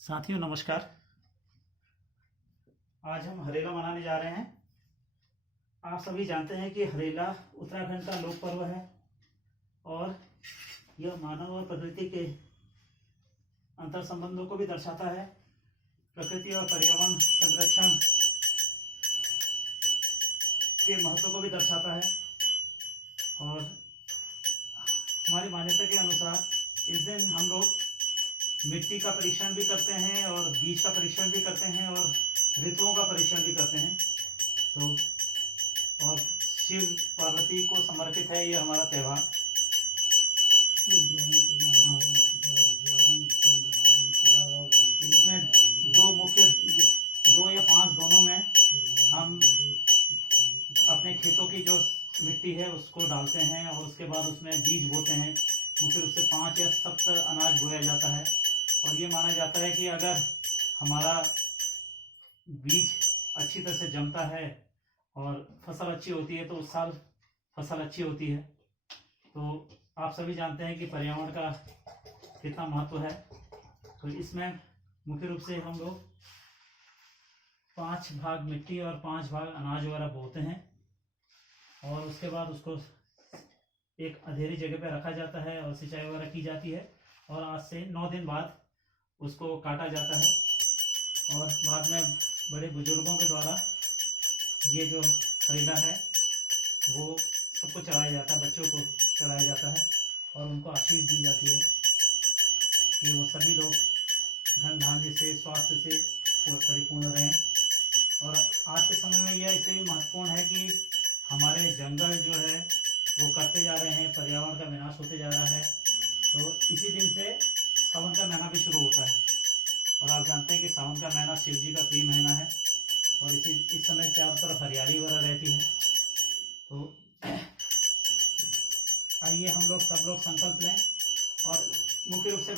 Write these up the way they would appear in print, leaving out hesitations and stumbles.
साथियों नमस्कार। आज हम हरेला मनाने जा रहे हैं। आप सभी जानते हैं कि हरेला उत्तराखंड का लोक पर्व है और यह मानव और प्रकृति के अंतर संबंधों को भी दर्शाता है। प्रकृति और पर्यावरण संरक्षण के महत्व को भी दर्शाता है और हमारी मान्यता के अनुसार इस दिन हम लोग मिट्टी का परीक्षण भी करते हैं और बीज का परीक्षण भी करते हैं और ऋतुओं का परीक्षण भी करते हैं। तो और शिव पार्वती को समर्पित है ये हमारा त्यौहार। इसमें दो या पांच दोनों में हम अपने खेतों की जो मिट्टी है उसको डालते हैं और उसके बाद उसमें बीज बोते हैं। मुख्य रूप से 5 या 7 अनाज बोया जाता है और ये माना जाता है कि अगर हमारा बीज अच्छी तरह से जमता है और फसल अच्छी होती है तो उस साल फसल अच्छी होती है। तो आप सभी जानते हैं कि पर्यावरण का कितना महत्व है। तो इसमें मुख्य रूप से हम लोग 5 भाग मिट्टी और 5 भाग अनाज वगैरह बोते हैं और उसके बाद उसको एक अंधेरी जगह पे रखा जाता है और सिंचाई वगैरह की जाती है और आज से 9 दिन बाद उसको काटा जाता है और बाद में बड़े बुजुर्गों के द्वारा ये जो हरेला है वो सबको चढ़ाया जाता है, बच्चों को चढ़ाया जाता है और उनको आशीष दी जाती है कि वो सभी लोग धन धान्य से स्वास्थ्य से परिपूर्ण रहें। और आज के समय में यह इसलिए भी महत्वपूर्ण है कि हमारे जंगल जो है वो कटते जा रहे हैं, पर्यावरण का विनाश होते जा रहा है। तो इसी दिन से सावन का महीना भी शुरू होता है और आप जानते हैं कि सावन का महीना शिव जी का प्रिय महीना है और इस समय चारों तरफ हरियाली वगैरह रहती है। तो आइए हम लोग सब लोग संकल्प लें और मुख्य रूप से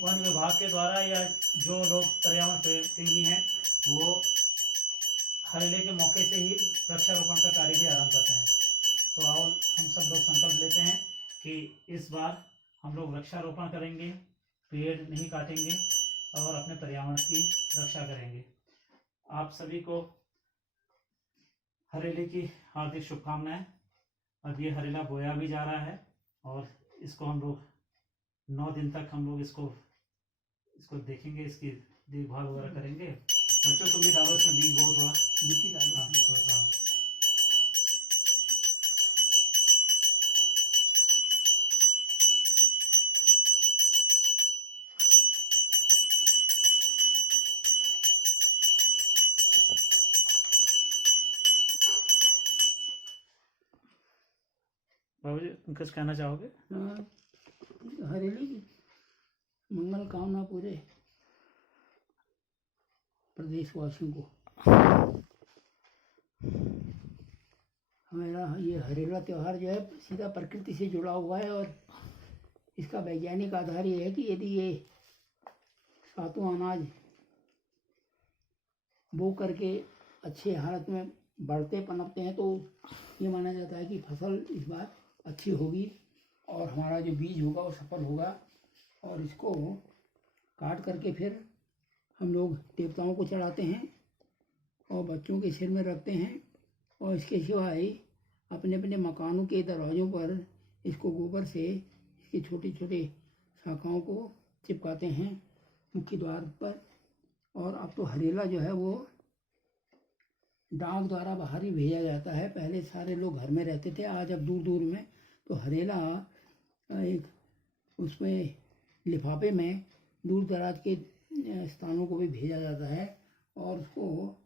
वन विभाग के द्वारा या जो लोग पर्यावरण प्रेमी हैं वो हरेले के मौके से ही वृक्षारोपण का कार्य भी आरंभ करते हैं। तो आओ हम सब लोग संकल्प लेते हैं कि इस बार हम लोग वृक्षारोपण करेंगे, पेड़ नहीं काटेंगे और अपने पर्यावरण की रक्षा करेंगे। आप सभी को हरेले की हार्दिक शुभकामनाएं। अब ये हरेला बोया भी जा रहा है और इसको हम लोग 9 दिन तक हम लोग इसको देखेंगे, इसकी देखभाल वगैरह करेंगे। बच्चों तुम भी डालो इसमें बीज, बहुत थोड़ा मिट्टी डालो थोड़ा सा। बाबू जी कुछ कहना चाहोगे? हरेली की मंगल कामना पूरे प्रदेशवासियों को। हमारा ये हरेला त्यौहार जो है सीधा प्रकृति से जुड़ा हुआ है और इसका वैज्ञानिक आधार ये है कि यदि ये सातों अनाज बो करके अच्छे हालत में बढ़ते पनपते हैं तो ये माना जाता है कि फसल इस बार अच्छी होगी और हमारा जो बीज होगा वो सफल होगा। और इसको काट करके फिर हम लोग देवताओं को चढ़ाते हैं और बच्चों के सिर में रखते हैं और इसके सिवाय अपने अपने मकानों के दरवाज़ों पर इसको गोबर से इसकी छोटी छोटी शाखाओं को चिपकाते हैं मुख्य द्वार पर। और अब तो हरेला जो है वो डाक द्वारा बाहर ही भेजा जाता है। पहले सारे लोग घर में रहते थे, आज अब दूर दूर में तो हरेला एक उसमें लिफाफे में दूर दराज के स्थानों को भी भेजा जाता है और उसको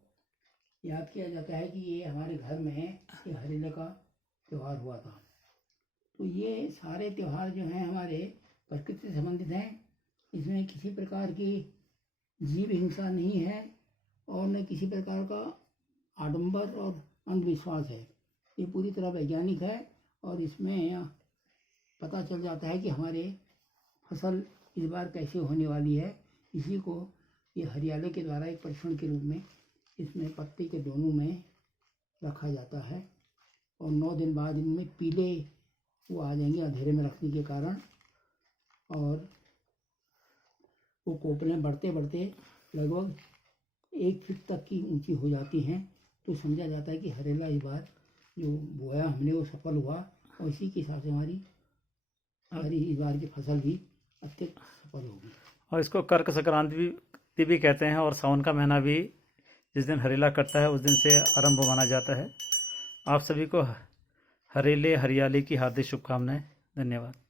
याद किया जाता है कि ये हमारे घर में ये हरेला का त्यौहार हुआ था। तो ये सारे त्यौहार जो हैं हमारे प्रकृति से संबंधित हैं। इसमें किसी प्रकार की जीव हिंसा नहीं है और न किसी प्रकार का आडंबर और अंधविश्वास है। ये पूरी तरह वैज्ञानिक है और इसमें पता चल जाता है कि हमारे फसल इस बार कैसे होने वाली है। इसी को ये हरियाले के द्वारा एक परीक्षण के रूप में इसमें पत्ते के दोनों में रखा जाता है और 9 दिन बाद इनमें पीले वो आ जाएंगे अंधेरे में रखने के कारण। और वो कोपलें बढ़ते बढ़ते लगभग 1 फीट तक की ऊंची हो जाती हैं, तो समझा जाता है कि हरेला इस बार जो बोया हमने वो सफल हुआ, और इसी के हिसाब से हमारी इस बार की फसल भी अत्यंत सफल होगी। और इसको कर्क संक्रांति भी कहते हैं, और सावन का महीना भी जिस दिन हरेला कटता है उस दिन से आरंभ माना जाता है। आप सभी को हरेले हरियाली की हार्दिक शुभकामनाएं। धन्यवाद।